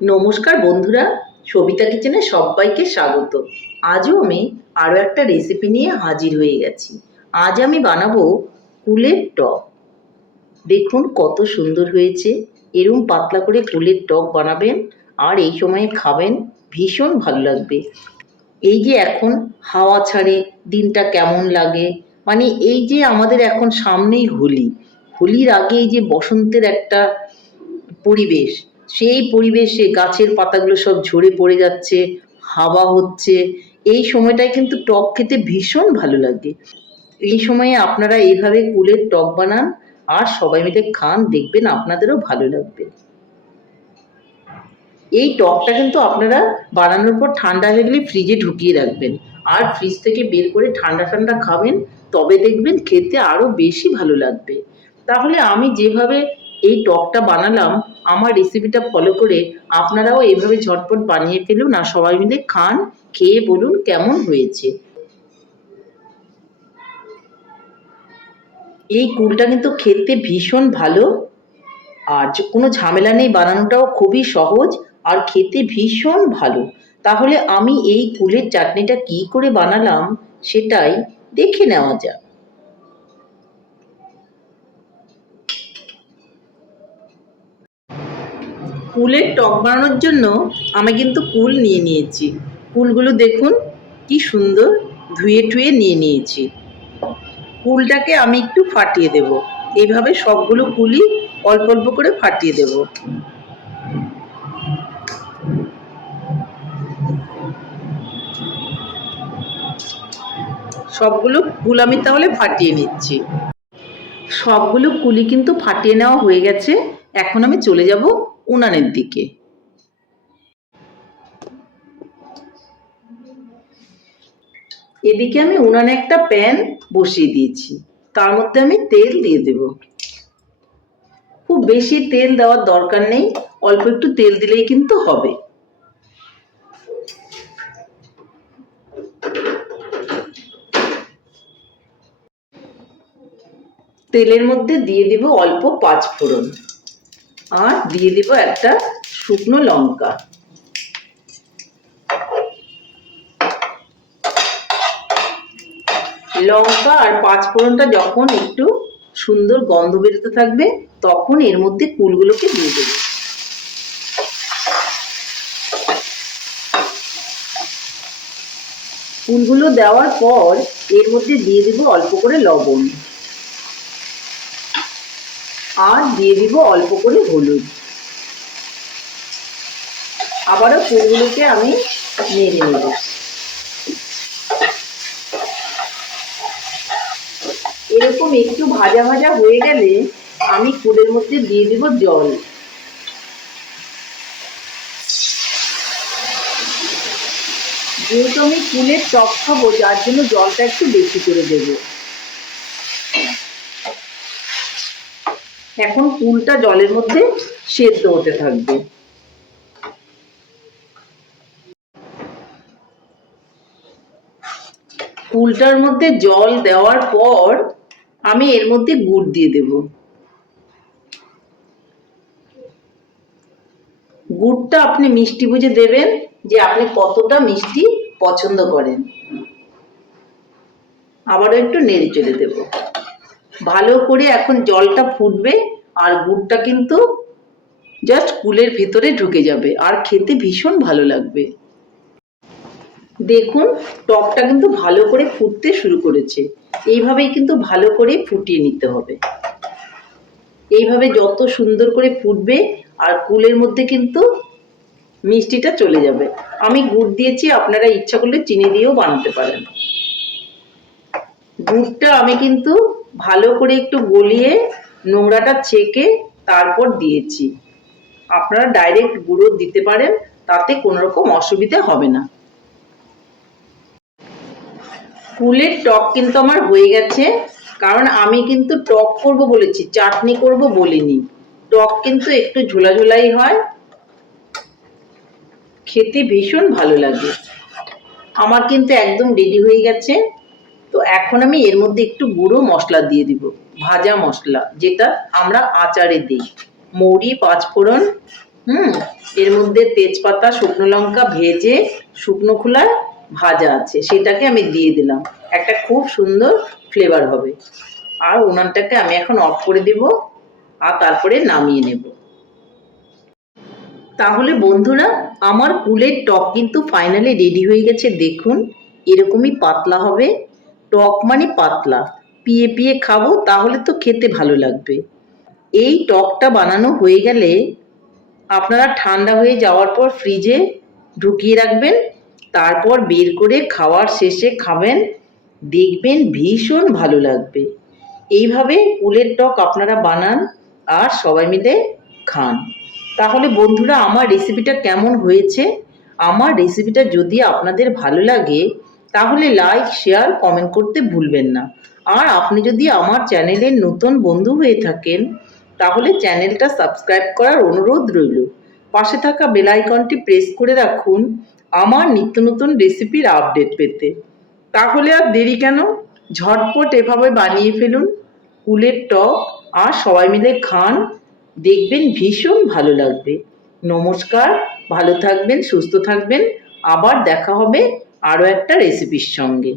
নমস্কার বন্ধুরা, সবিতা কিচেনে সবাইকে স্বাগত। আজও আমি আরও একটা রেসিপি নিয়ে হাজির হয়ে গেছি। আজ আমি বানাবো কুলের টক। দেখুন কত সুন্দর হয়েছে। এরম পাতলা করে কুলের টক বানাবেন আর এই সময়ে খাবেন, ভীষণ ভালো লাগবে। এই যে এখন হাওয়া ছাড়ে, দিনটা কেমন লাগে? মানে এই যে আমাদের এখন সামনেই হোলি। হোলির আগে এই যে বসন্তের একটা পরিবেশ সেই পরিবেশে গাছের পাতাগুলো সব ঝরে পড়ে যাচ্ছে, হাওয়া হচ্ছে। এই সময়টায় কিন্তু টক খেতে ভীষণ ভালো লাগে। এই সময়ে আপনারা এইভাবে কুলের টক বানান আর সবাই মিলে খান, দেখবেন আপনাদেরও ভালো লাগবে। এই টকটা কিন্তু আপনারা বানানোর পর ঠান্ডা হয়ে গেলে ফ্রিজে ঢুকিয়ে রাখবেন। আর ফ্রিজ থেকে বের করে ঠান্ডা ঠান্ডা খাবেন, তবে দেখবেন খেতে আরও বেশি ভালো লাগবে। তাহলে আমি যেভাবে এই টকটা বানালাম, আমার রেসিপিটা ফলো করে আপনারাও এইভাবে ঝটপট বানিয়ে ফেলুন আর সবাই মিলে খান, খেয়ে বলুন কেমন হয়েছে। এই কুলটা কিন্তু খেতে ভীষণ ভালো। আর কোনো ঝামেলা নেই, বানানোটাও খুবই সহজ আর খেতে ভীষণ ভালো। তাহলে আমি এই কুলের চাটনিটা কি করে বানালাম সেটাই দেখে নেওয়া যাক। কুলের টক বানানোর জন্য আমি কিন্তু কুল নিয়ে নিয়েছি। কুলগুলো দেখুন, কি সুন্দর ধুয়ে টুয়ে নিয়ে নিয়েছি। কুলটাকে আমি একটু ফাটিয়ে দেব। এইভাবে সবগুলো কুলই অল্প অল্প করে ফাটিয়ে দেব। সবগুলো কুল আমি তাহলে ফাটিয়ে নিচ্ছি। সবগুলো কুলি কিন্তু ফাটিয়ে নেওয়া হয়ে গেছে। এখন আমি চলে যাব উনানের দিকে। এদিকে আমি উনানে একটা প্যান বসিয়ে দিয়েছি। তার মধ্যে আমি তেল দিয়ে দেব। খুব বেশি তেল দেওয়ার দরকার নেই, অল্প একটু তেল দিলেই কিন্তু হবে। তেলের মধ্যে দিয়ে দিব অল্প পাঁচ ফোড়ন আর দিয়ে দিব একটা শুকনো লঙ্কা। লঙ্কা আর পাঁচ ফোড়নটা যখন একটু সুন্দর গন্ধ বেরোতে থাকবে, তখন এর মধ্যে কুলগুলোকে দিয়ে দেবো। কুলগুলো দেওয়ার পর এর মধ্যে দিয়ে দিব অল্প করে লবণ। আর দিয়ে দিব অল্প করে হলুদ। আবারও ফুলগুলোকে আমি নেড়ে নেব। এরকম একটু ভাজা ভাজা হয়ে গেলে আমি ফুলের মধ্যে দিয়ে দিব জল। যেহেতু আমি ফুলের টক খাব, যার জন্য জলটা একটু বেশি করে দেবো। এখন কুলটা জলের মধ্যে সেদ্ধ হতে থাকবে। কুলটার মধ্যে জল দেওয়ার পর আমি এর মধ্যে গুড় দিয়ে দেব। গুড়টা আপনি মিষ্টি বুঝে দেবেন যে আপনি কতটা মিষ্টি পছন্দ করেন। আবারও একটু নেড়ে চলে দেবো। ভালো করে এখন জলটা ফুটবে আর গুড়টা কিন্তু জাস্ট কুলের ভেতরে ঢুকে যাবে। আর খেতে ভীষণ ভালো লাগবে। দেখুন, টকটা কিন্তু ভালো করে ফুটতে শুরু করেছে। এইভাবেই কিন্তু ভালো করে ফুটিয়ে নিতে হবে। এইভাবে যত সুন্দর করে ফুটবে আর কুলের মধ্যে কিন্তু মিষ্টিটা চলে যাবে। আমি গুড় দিয়েছি, আপনারা ইচ্ছা করলে চিনি দিয়েও বানাতে পারেন। গুড়টা আমি কিন্তু ভালো করে একটু গলিয়ে নোংরাটা ছেঁকে তারপর দিয়েছি। আপনারা ডাইরেক্ট গুঁড়ো দিতে পারেন, তাতে কোনো রকম অসুবিধা হবে না। কুলের টক কিন্তু আমার হয়ে গেছে, কারণ আমি কিন্তু টক করব বলেছি, চাটনি করব বলিনি। টক কিন্তু একটু ঝোলা ঝোলাই হয়। খেতে ভীষণ ভালো লাগে। আমার কিন্তু একদম রেডি হয়ে গেছে। তো এখন আমি এর মধ্যে একটু গুঁড়ো মশলা দিয়ে দিব, ভাজা মশলা, যেটা আমরা আচারে দিই। মৌরি, পাঁচফোড়ন, হুম, এর মধ্যে তেজপাতা, শুকনো লঙ্কা ভেজে শুকনো খোলা ভাজা আছে, সেটাকে আমি দিয়ে দিলাম। একটা খুব সুন্দর ফ্লেভার হবে। আর উনানটাকে আমি এখন অফ করে দেব আর তারপরে নামিয়ে নেব। তাহলে বন্ধুরা, আমার কুলের টক কিন্তু ফাইনালি রেডি হয়ে গেছে। দেখুন, এরকমই পাতলা হবে। টক মানে পাতলা। পিয়ে পিয়ে খাব, তাহলে তো খেতে ভালো লাগবে। এই টকটা বানানো হয়ে গেলে আপনারা ঠান্ডা হয়ে যাওয়ার পর ফ্রিজে ঢুকিয়ে রাখবেন, তারপর বের করে খাওয়ার শেষে খাবেন, দেখবেন ভীষণ ভালো লাগবে। এইভাবে কুলের টক আপনারা বানান আর সবাই মিলে খান। তাহলে বন্ধুরা, আমার রেসিপিটা কেমন হয়েছে? আমার রেসিপিটা যদি আপনাদের ভালো লাগে তাহলে লাইক শেয়ার কমেন্ট করতে ভুলবেন না। আর আপনি যদি আমার চ্যানেলের নতুন বন্ধু হয়ে থাকেন, তাহলে চ্যানেলটা সাবস্ক্রাইব করার অনুরোধ রইল। পাশে থাকা বেল আইকনটি প্রেস করে রাখুন আমার নিত্য নতুন রেসিপির আপডেট পেতে। তাহলে আর দেরি কেন? ঝটপট এভাবে বানিয়ে ফেলুন। কুলের টক আর সবাই মিলে খান। দেখবেন ভীষণ ভালো লাগবে। নমস্কার, ভালো থাকবেন, সুস্থ থাকবেন। আবার দেখা হবে আরও একটা রেসিপির সঙ্গে।